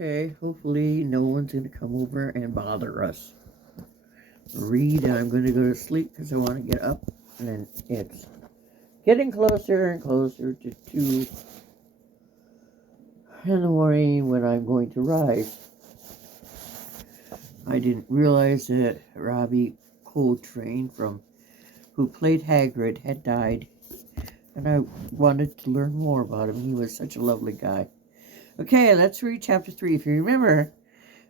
Okay, hopefully no one's going to come over and bother us. Read, and I'm going to go to sleep because I want to get up. And then it's getting closer and closer to 2 in the morning when I'm going to rise. I didn't realize that Robbie Coltrane, who played Hagrid, had died. And I wanted to learn more about him. He was such a lovely guy. Okay, let's read chapter 3. If you remember,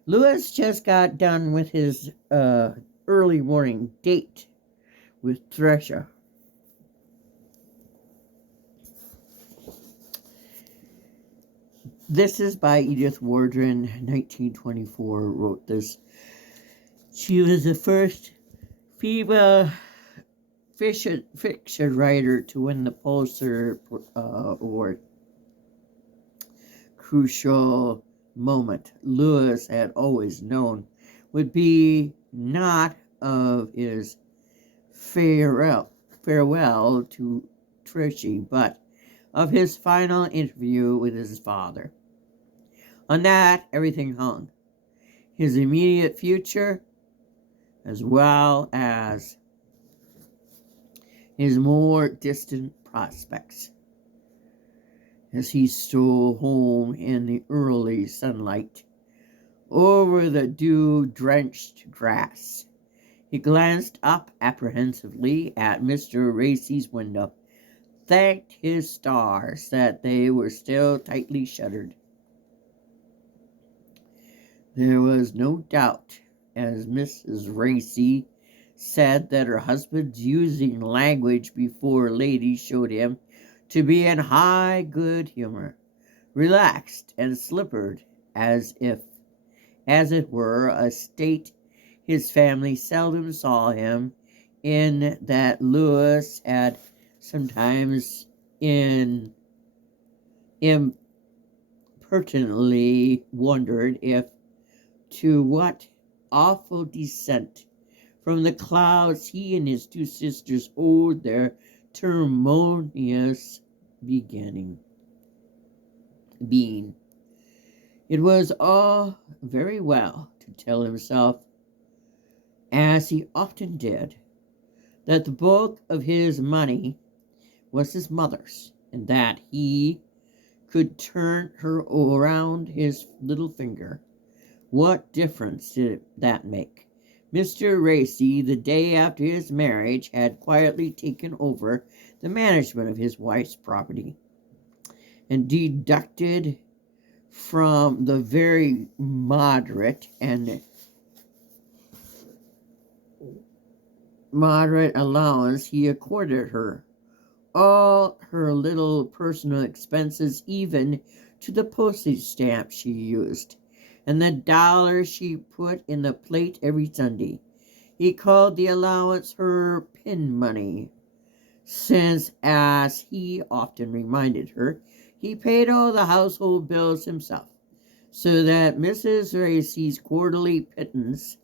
Lewis just got done with his early morning date with Thresha. This is by Edith Wharton, 1924, wrote this. She was the first female fiction writer to win the Pulitzer Award. Crucial moment Lewis had always known would be not of his farewell to Trichy, but of his final interview with his father. On that, everything hung. His immediate future, as well as his more distant prospects. As he stole home in the early sunlight over the dew-drenched grass, he glanced up apprehensively at Mr. Racy's window, thanked his stars that they were still tightly shuttered. There was no doubt, as Mrs. Racy said, that her husband's using language before ladies showed him to be in high good humor, relaxed and slippered, as it were, a state his family seldom saw him in, that Lewis had sometimes impertinently wondered if to what awful descent from the clouds he and his 2 sisters owed their harmonious being. It was all very well to tell himself, as he often did, that the bulk of his money was his mother's, and that he could turn her around his little finger. What difference did that make? Mr. Racy, the day after his marriage, had quietly taken over the management of his wife's property, and deducted from the very moderate allowance he accorded her all her little personal expenses, even to the postage stamp she used, and the $1 she put in the plate every Sunday. He called the allowance her pin money, since, as he often reminded her, he paid all the household bills himself, so that Mrs. Racy's quarterly pittance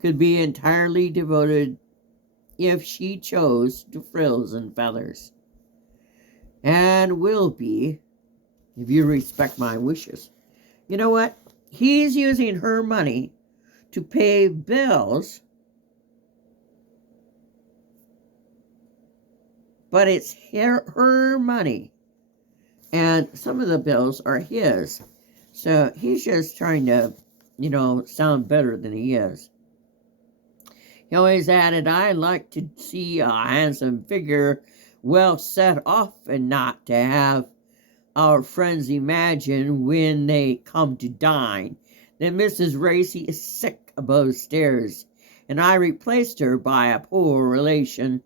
could be entirely devoted, if she chose, to frills and feathers, and will be, if you respect my wishes. You know what? He's using her money to pay bills, but it's her money, and some of the bills are his. So he's just trying to, sound better than he is. He always added, "I like to see a handsome figure well set off, and not to have our friends imagine, when they come to dine, that Mrs. Racy is sick above stairs, and I replaced her by a poor relation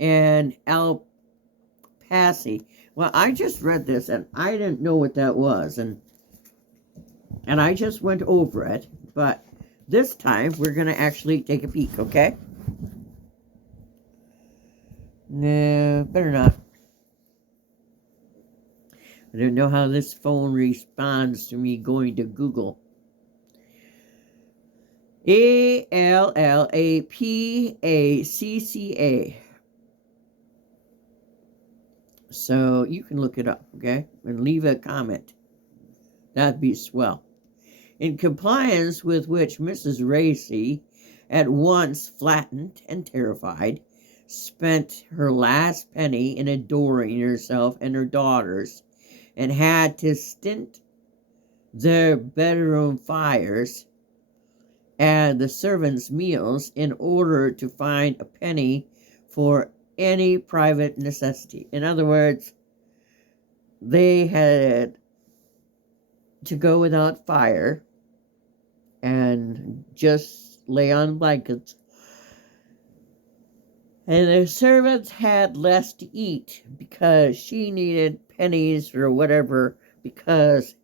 in El Paso." Well, I just read this, and I didn't know what that was, and I just went over it, but this time we're going to actually take a peek, okay? No, better not. I don't know how this phone responds to me going to Google. ALLAPACCA. So you can look it up, okay? And leave a comment. That'd be swell. In compliance with which Mrs. Racy, at once flattened and terrified, spent her last penny in adoring herself and her daughters, and had to stint their bedroom fires and the servants' meals in order to find a penny for any private necessity. In other words, they had to go without fire and just lay on blankets. And the servants had less to eat because she needed pennies or whatever, because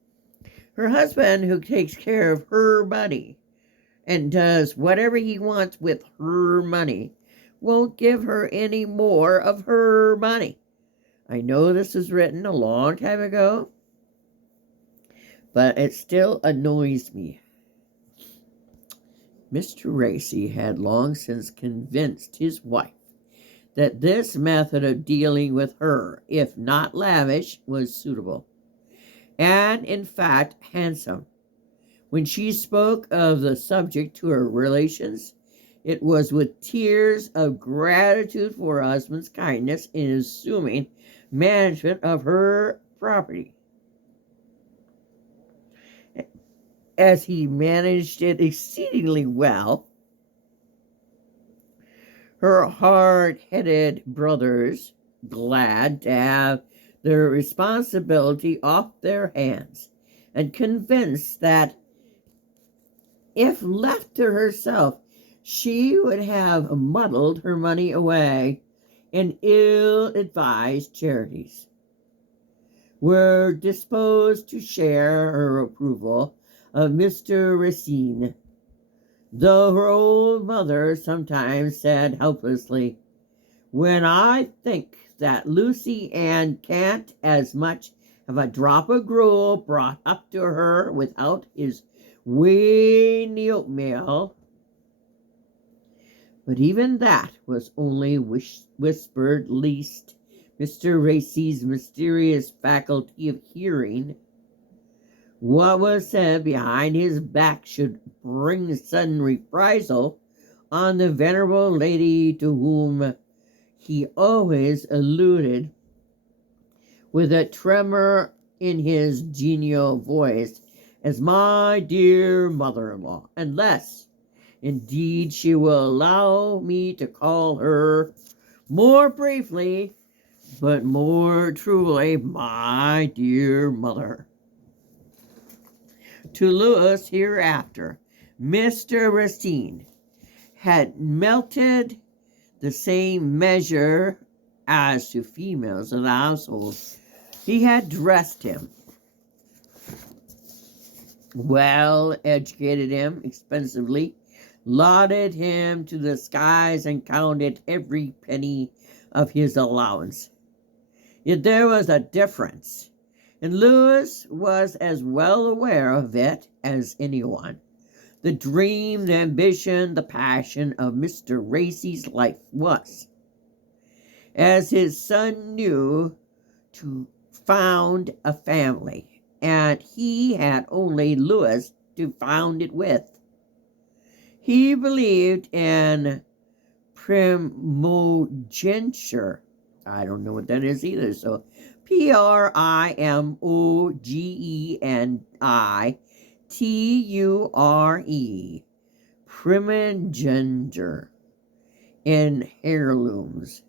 her husband, who takes care of her money and does whatever he wants with her money, won't give her any more of her money. I know this was written a long time ago, but it still annoys me. Mr. Racy had long since convinced his wife that this method of dealing with her, if not lavish, was suitable, and in fact handsome. When she spoke of the subject to her relations, it was with tears of gratitude for her husband's kindness in assuming management of her property, as he managed it exceedingly well. Her hard-headed brothers, glad to have their responsibility off their hands, and convinced that if left to herself, she would have muddled her money away in ill-advised charities, were disposed to share her approval of Mr. Racine, though her old mother sometimes said helplessly, "When I think that Lucy Ann can't as much have a drop of gruel brought up to her without his weighing the oatmeal." But even that was only whispered, lest Mr. Racy's mysterious faculty of hearing what was said behind his back should bring sudden reprisal on the venerable lady to whom he always alluded with a tremor in his genial voice as "my dear mother-in-law," unless, indeed, she will allow me to call her more briefly, but more truly, "my dear mother." To Louis hereafter, Mr. Racine had melted the same measure as to females of the household. He had dressed him, well educated him expensively, lauded him to the skies, and counted every penny of his allowance. Yet there was a difference, and Louis was as well aware of it as anyone. The dream, the ambition, the passion of Mr. Racy's life was, as his son knew, to found a family, and he had only Louis to found it with. He believed in primogeniture. I don't know what that is either, so primogeniture, primogeniture, in heirlooms,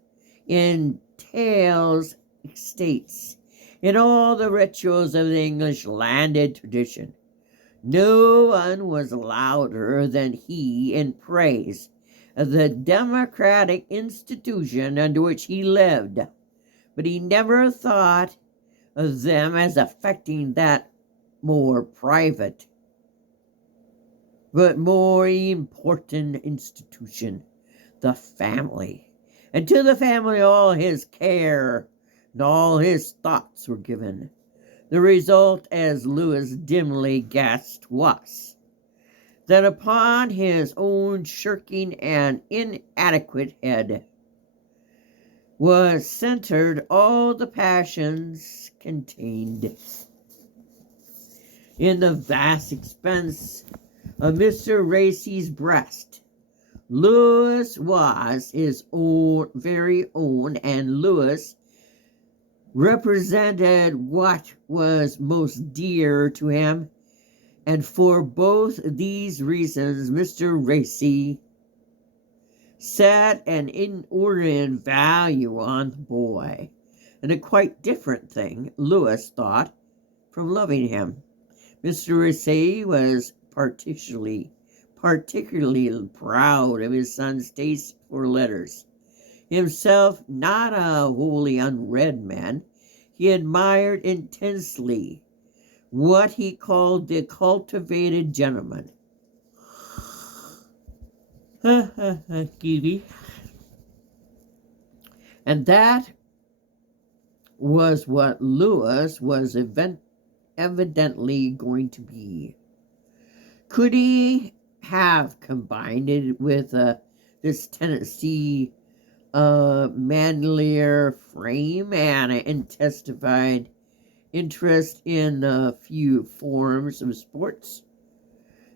in tails, estates, in all the rituals of the English landed tradition. No one was louder than he in praise of the democratic institution under which he lived, but he never thought of them as affecting that more private but more important institution, the family. And to the family all his care and all his thoughts were given. The result, as Louis dimly guessed, was that upon his own shirking and inadequate head was centered all the passions contained. In the vast expense of Mr. Racy's breast, Lewis was his own very own, and Lewis represented what was most dear to him, and for both these reasons Mr. Racy set an inordinate value on the boy, and a quite different thing, Lewis thought, from loving him. Mr. Racy was particularly proud of his son's taste for letters. Himself not a wholly unread man, he admired intensely what he called the cultivated gentleman. Kitty. And that was what Lewis was evidently going to be. Could he have combined it with this tendency manlier frame and an intensified interest in a few forms of sports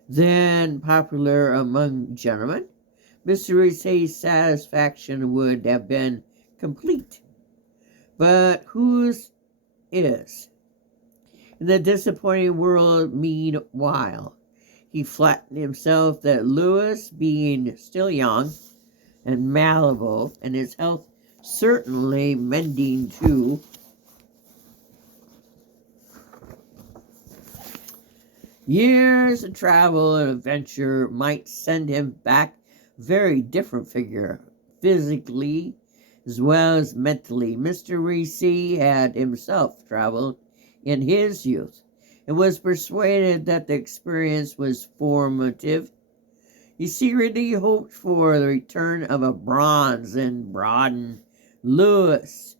then popular among gentlemen, Mr. Racy's satisfaction would have been complete. But whose is? In the disappointing world, meanwhile, he flattened himself that Lewis, being still young and malleable, and his health certainly mending too, years of travel and adventure might send him back a very different figure, physically as well as mentally. Mr. Racy had himself traveled in his youth and was persuaded that the experience was formative. He secretly hoped for the return of a bronze and broadened Lewis,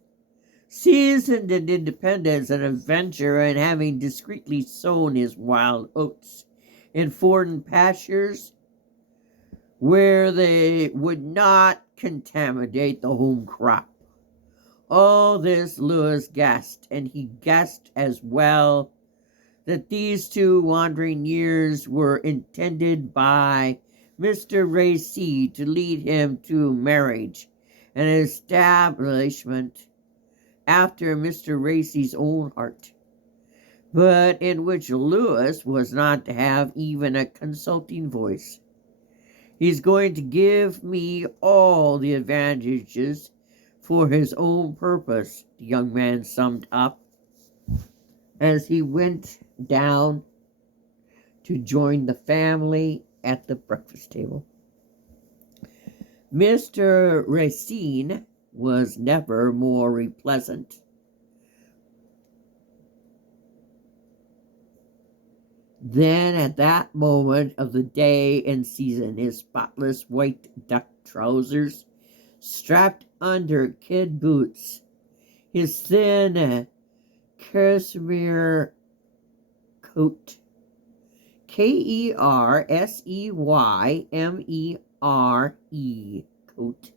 seasoned in independence and adventure, and having discreetly sown his wild oats in Wharton pastures where they would not contaminate the home crop. All this Lewis guessed, and he guessed as well that these 2 wandering years were intended by Mr. Racy to lead him to marriage and establishment after Mr. Racy's own heart, but in which Lewis was not to have even a consulting voice. He's going to give me all the advantages for his own purpose, the young man summed up as he went down to join the family at the breakfast table. Mr. Racine was never more pleasant than at that moment of the day and season. His spotless white duck trousers strapped under kid boots, his thin cashmere coat, Kerseymere coat,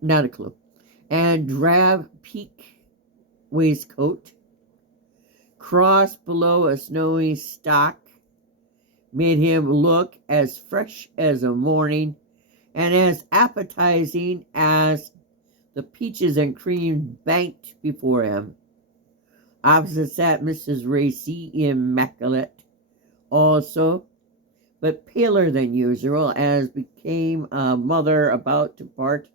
not a clue, and drab peak waistcoat, crossed below a snowy stock, made him look as fresh as a morning and as appetizing as the peaches and cream banked before him. Opposite sat Mrs. Racy, immaculate also, but paler than usual, as became a mother about to part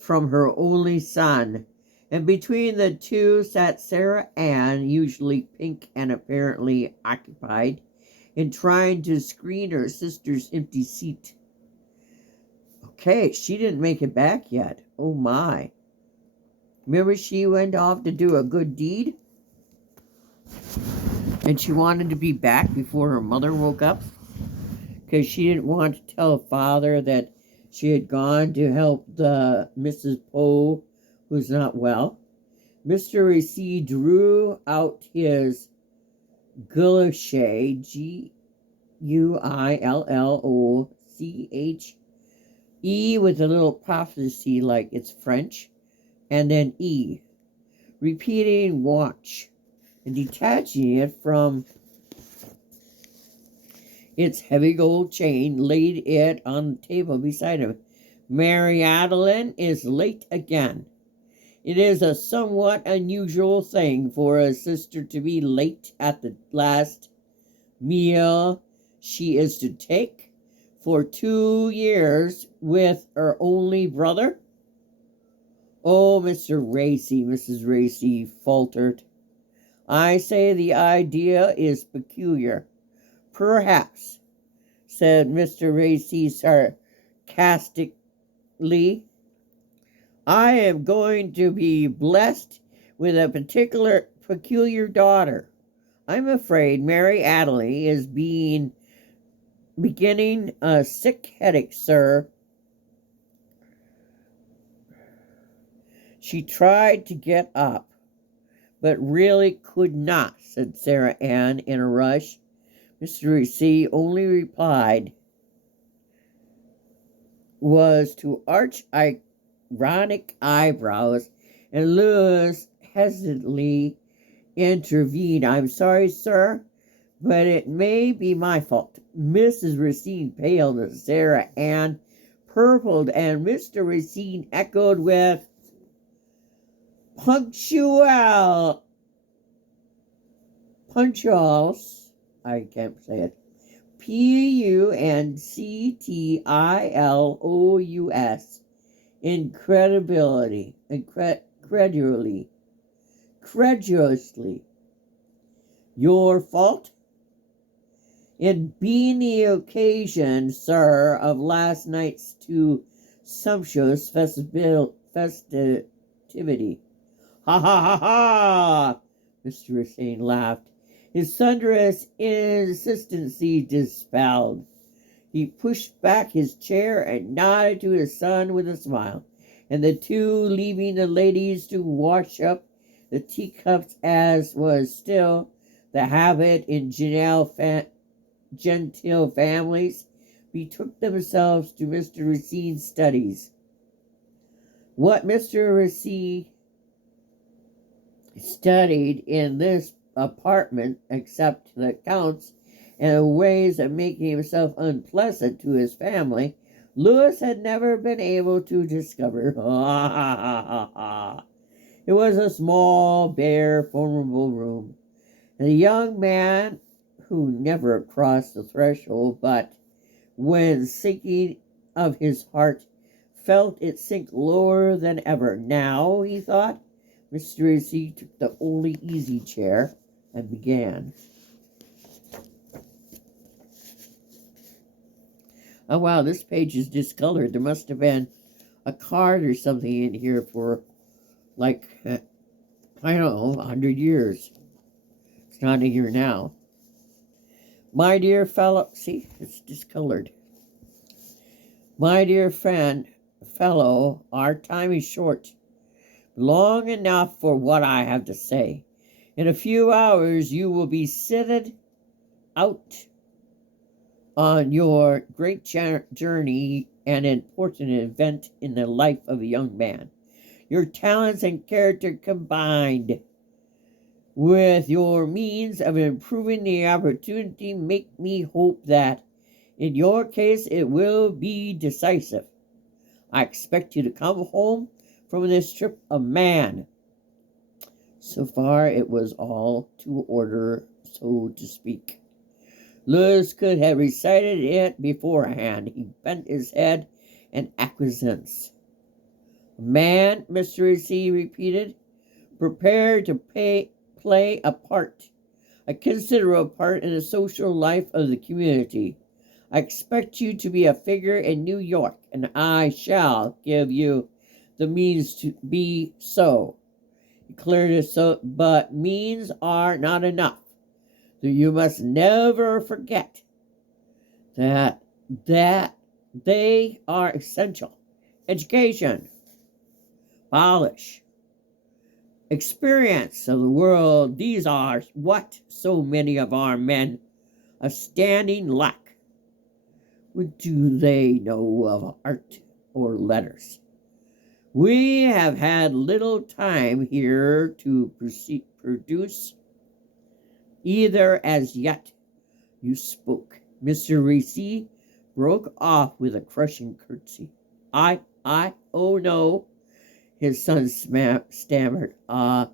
from her only son. And between the two sat Sarah Ann, usually pink and apparently occupied in trying to screen her sister's empty seat. Okay, she didn't make it back yet. Oh my. Remember, she went off to do a good deed? And she wanted to be back before her mother woke up? Because she didn't want to tell father that she had gone to help the Mrs. Poe, who's not well. Mr. Racy drew out his guilloche, Guilloche, with a little prophecy like it's French, and then E, repeating watch, and detaching it from its heavy gold chain, laid it on the table beside him. Mary Adeline is late again. It is a somewhat unusual thing for a sister to be late at the last meal she is to take for 2 years with her only brother. Oh, Mr. Racy, Mrs. Racy faltered. I say the idea is peculiar. Perhaps, said Mr. Racy sarcastically. I am going to be blessed with a peculiar daughter. I'm afraid Mary Adeline is beginning a sick headache, sir. She tried to get up, but really could not, said Sarah Ann in a rush. Mr. C. only replied was to arch ironic eyebrows, and Lewis hesitantly intervened. I'm sorry, sir, but it may be my fault. Mrs. Racine paled as Sarah Ann purpled, and Mr. Racine echoed with punctuals. I can't say it. Punctilous. Credulously. Your fault? It being the occasion, sir, of last night's too sumptuous festivity. Ha ha ha ha! Mr. Racine laughed, his thunderous insistency dispelled. He pushed back his chair and nodded to his son with a smile, and the two, leaving the ladies to wash up the teacups as was still the habit in genteel families, betook themselves to Mr. Racine's studies. What Mr. Racine studied in this apartment, except the accounts and ways of making himself unpleasant to his family, Lewis had never been able to discover. It was a small, bare, formidable room, and a young man who never crossed the threshold, but, when sinking of his heart, felt it sink lower than ever. Now, he thought, Mr. C. took the only easy chair and began. Oh, wow, this page is discolored. There must have been a card or something in here for, like, I don't know, 100 years. It's not in here now. My dear fellow, see, it's discolored. My dear fellow, our time is short. Long enough for what I have to say. In a few hours you will be sitted out on your great journey, an important event in the life of a young man. Your talents and character combined with your means of improving the opportunity make me hope that in your case it will be decisive. I expect you to come home from this trip a man. So far it was all to order, so to speak. Lewis could have recited it beforehand. He bent his head in acquiescence. Man, Mr. C. repeated, prepared to play a part, a considerable part in the social life of the community. I expect you to be a figure in New York, and I shall give you the means to be so. Clear so, but means are not enough. You must never forget that they are essential. Education, polish, experience of the world, these are what so many of our men of standing lack. What do they know of art or letters? We have had little time here to produce either as yet. You spoke. Mr. Racy broke off with a crushing curtsy. Oh no, his son stammered. I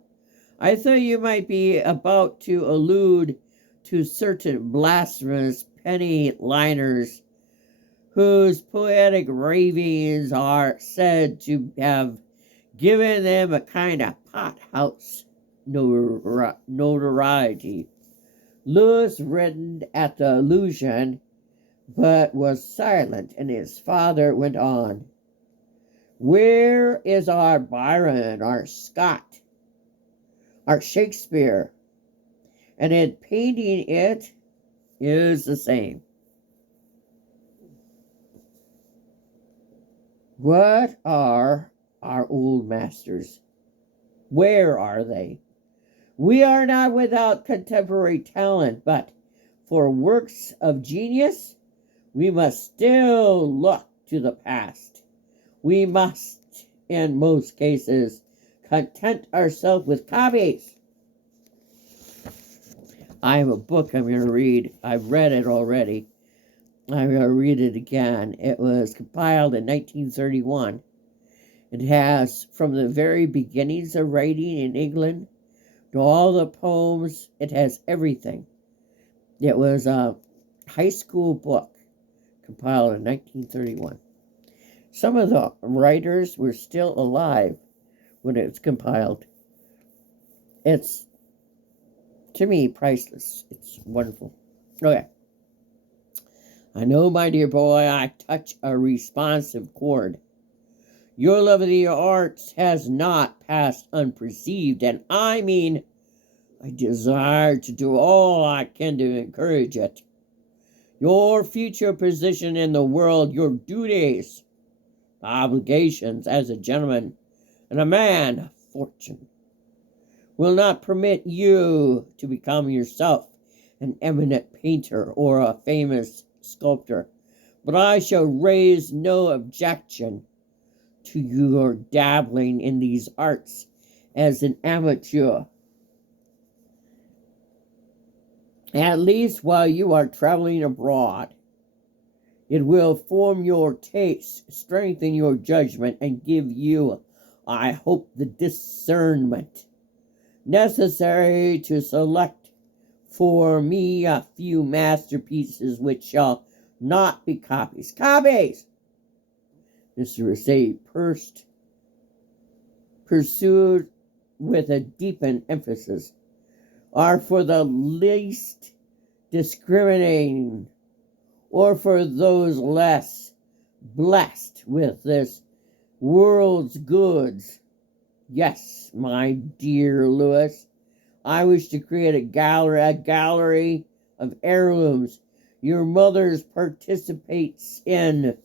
thought you might be about to allude to certain blasphemous penny-liners whose poetic ravings are said to have given them a kind of pothouse notoriety. Lewis reddened at the allusion, but was silent, and his father went on. Where is our Byron, our Scott, our Shakespeare? And in painting it is the same. What are our old masters? Where are they? We are not without contemporary talent, but for works of genius, we must still look to the past. We must, in most cases, content ourselves with copies. I have a book I'm going to read. I've read it already. I'm going to read it again. It was compiled in 1931. It has, from the very beginnings of writing in England to all the poems, it has everything. It was a high school book compiled in 1931. Some of the writers were still alive when it was compiled. It's, to me, priceless. It's wonderful. Okay. I know, my dear boy, I touch a responsive chord. Your love of the arts has not passed unperceived, and I desire to do all I can to encourage it. Your future position in the world, your duties, obligations as a gentleman and a man of fortune, will not permit you to become yourself an eminent painter or a famous sculptor, but I shall raise no objection to your dabbling in these arts as an amateur, at least while you are traveling abroad. It will form your taste, strengthen your judgment, and give you, I hope, the discernment necessary to select for me a few masterpieces which shall not be copies. Copies! Mr. Racy pursued with a deepened emphasis, are for the least discriminating, or for those less blessed with this world's goods. Yes, my dear Lewis, I wish to create a gallery of heirlooms. Your mother participates in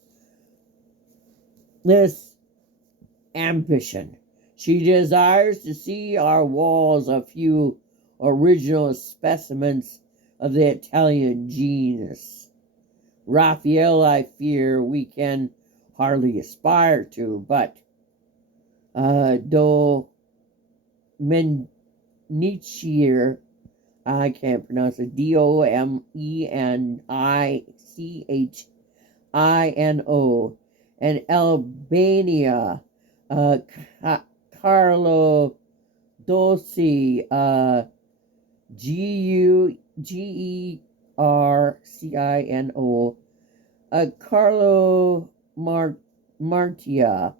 this ambition. She desires to see our walls a few original specimens of the Italian genius. Raphael, I fear, we can hardly aspire to, but Domenichino, I can't pronounce it, Domenichino, and Albania, Carlo Dossi, Gercino, Carlo Martia,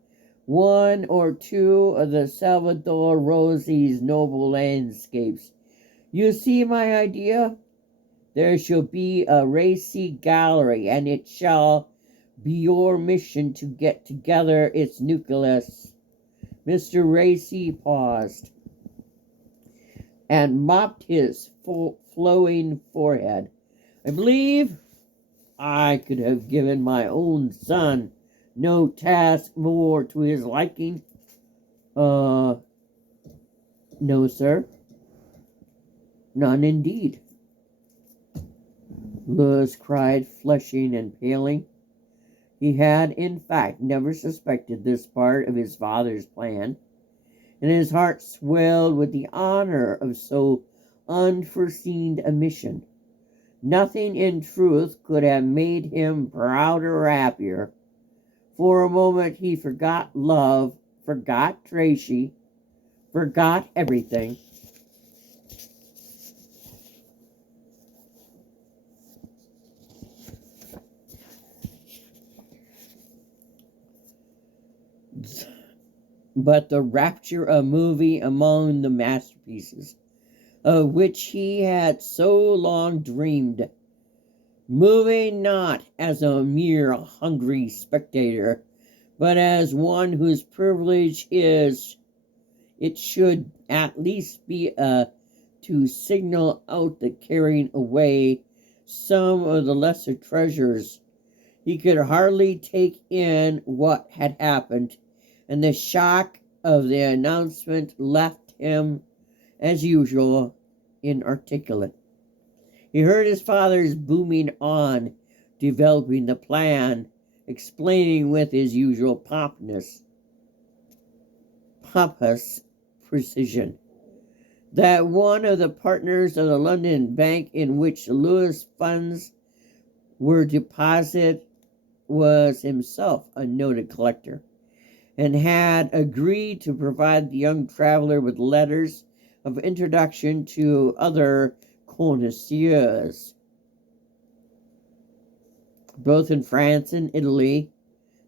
one or two of the Salvador Rosi's noble landscapes. You see my idea? There shall be a Racy gallery, and it shall be your mission to get together its nucleus. Mr. Racy paused and mopped his flowing forehead. I believe I could have given my own son no task more to his liking. No, sir. None indeed. Lewis cried, flushing and paling. He had, in fact, never suspected this part of his father's plan, and his heart swelled with the honor of so unforeseen omission. Nothing in truth could have made him prouder or happier. For a moment he forgot love, forgot Tracy, forgot everything. But the rapture of movie among the masterpieces, of which he had so long dreamed, moving not as a mere hungry spectator, but as one whose privilege is, it should at least be to signal out the carrying away some of the lesser treasures. He could hardly take in what had happened, and the shock of the announcement left him, as usual, inarticulate. He heard his father's booming on, developing the plan, explaining with his usual pompous precision that one of the partners of the London bank in which Lewis funds were deposited was himself a noted collector, and had agreed to provide the young traveler with letters of introduction to other connoisseurs, both in France and Italy,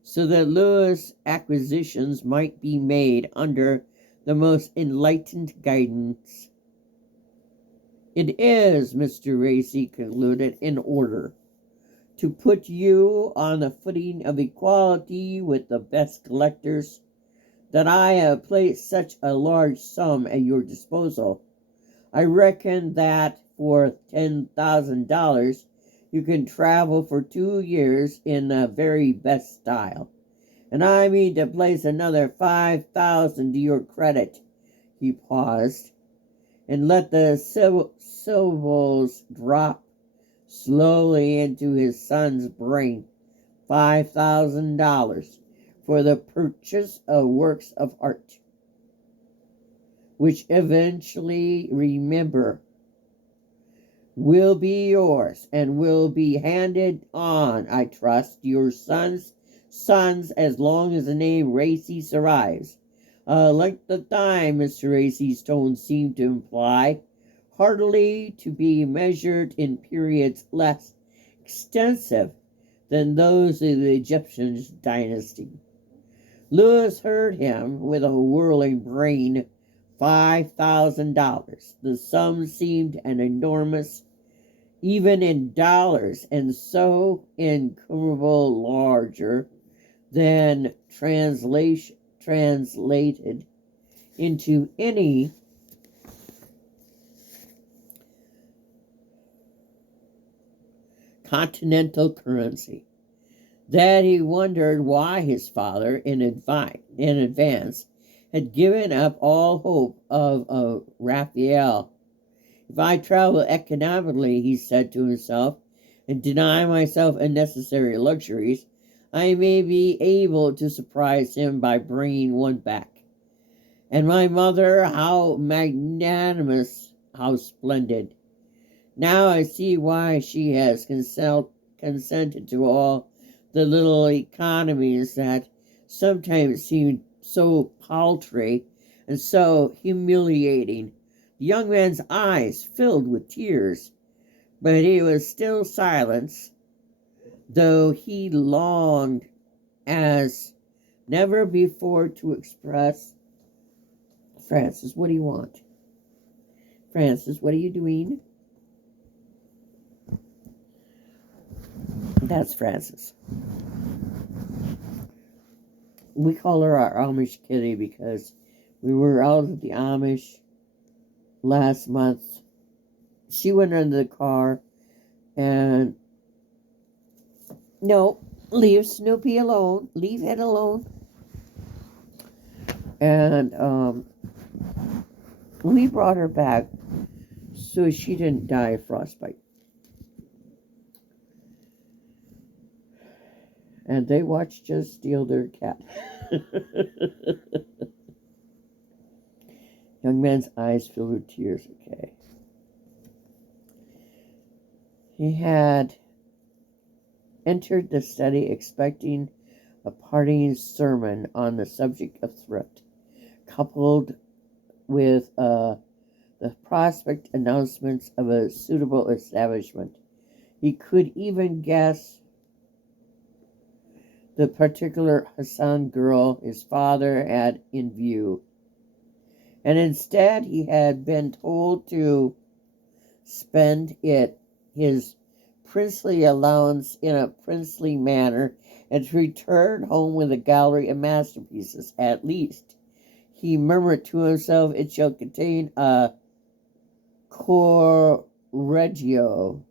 so that Lewis' acquisitions might be made under the most enlightened guidance. It is, Mr. Racy concluded, in order to put you on a footing of equality with the best collectors that I have placed such a large sum at your disposal. I reckon that for $10,000 you can travel for 2 years in the very best style, and I mean to place another 5,000 to your credit." He paused, and let the syllables drop slowly into his son's brain. $5,000 for the purchase of works of art, which eventually, remember, will be yours and will be handed on, I trust, your sons' as long as the name Racy survives. Length of time, Mr. Racy's tone seemed to imply, hardly to be measured in periods less extensive than those of the Egyptian dynasty. Lewis heard him with a whirling brain. $5,000. The sum seemed an enormous, even in dollars, and so incomparable larger than translated into any continental currency, that he wondered why his father, in advance, had given up all hope of a Raphael. "If I travel economically," he said to himself, "and deny myself unnecessary luxuries, I may be able to surprise him by bringing one back. And my mother, how magnanimous, how splendid! Now I see why she has consented to all the little economies that sometimes seem so paltry and so humiliating." The young man's eyes filled with tears, but he was still silent, though he longed as never before to express, "Francis, what do you want? Francis, what are you doing?" That's Francis. We call her our Amish kitty because we were out with the Amish last month. She went under the car and, "No, leave Snoopy alone. Leave it alone." And we brought her back so she didn't die of frostbite. And they watched us steal their cat. Young man's eyes filled with tears. Okay. He had entered the study expecting a parting sermon on the subject of thrift, coupled with the prospect announcements of a suitable establishment. He could even guess the particular Hassan girl his father had in view. And instead he had been told to spend his princely allowance in a princely manner and to return home with a gallery of masterpieces. At least, he murmured to himself, it shall contain a Correggio, Correggio.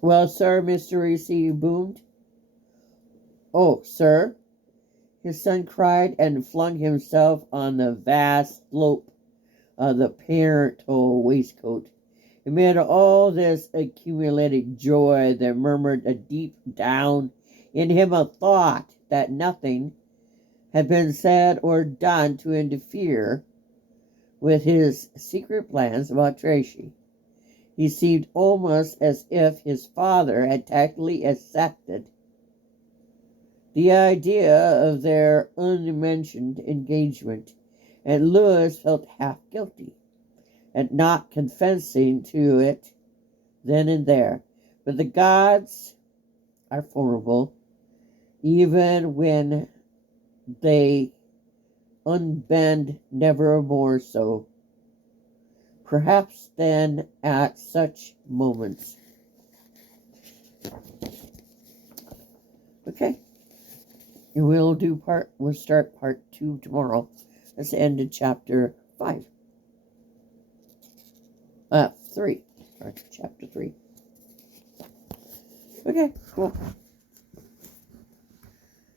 Well, sir, Mr. Reese boomed. Oh, sir, his son cried and flung himself on the vast slope of the parental waistcoat. Amid all this accumulated joy, there murmured a deep down in him a thought that nothing had been said or done to interfere with his secret plans about Tracy. He seemed almost as if his father had tactfully accepted the idea of their unmentioned engagement, and Lewis felt half guilty at not confessing to it then and there. But the gods are formidable, even when they unbend, never more so. Perhaps then at such moments. Okay. We'll start part 2 tomorrow. That's the end of chapter 5. 3. Or chapter 3. Okay, cool.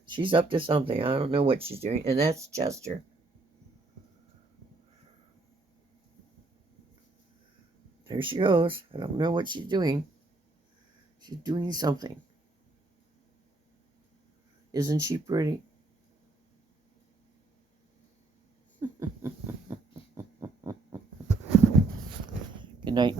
She's up to something. I don't know what she's doing. And that's Chester. There she goes. I don't know what she's doing. She's doing something. Isn't she pretty? Good night.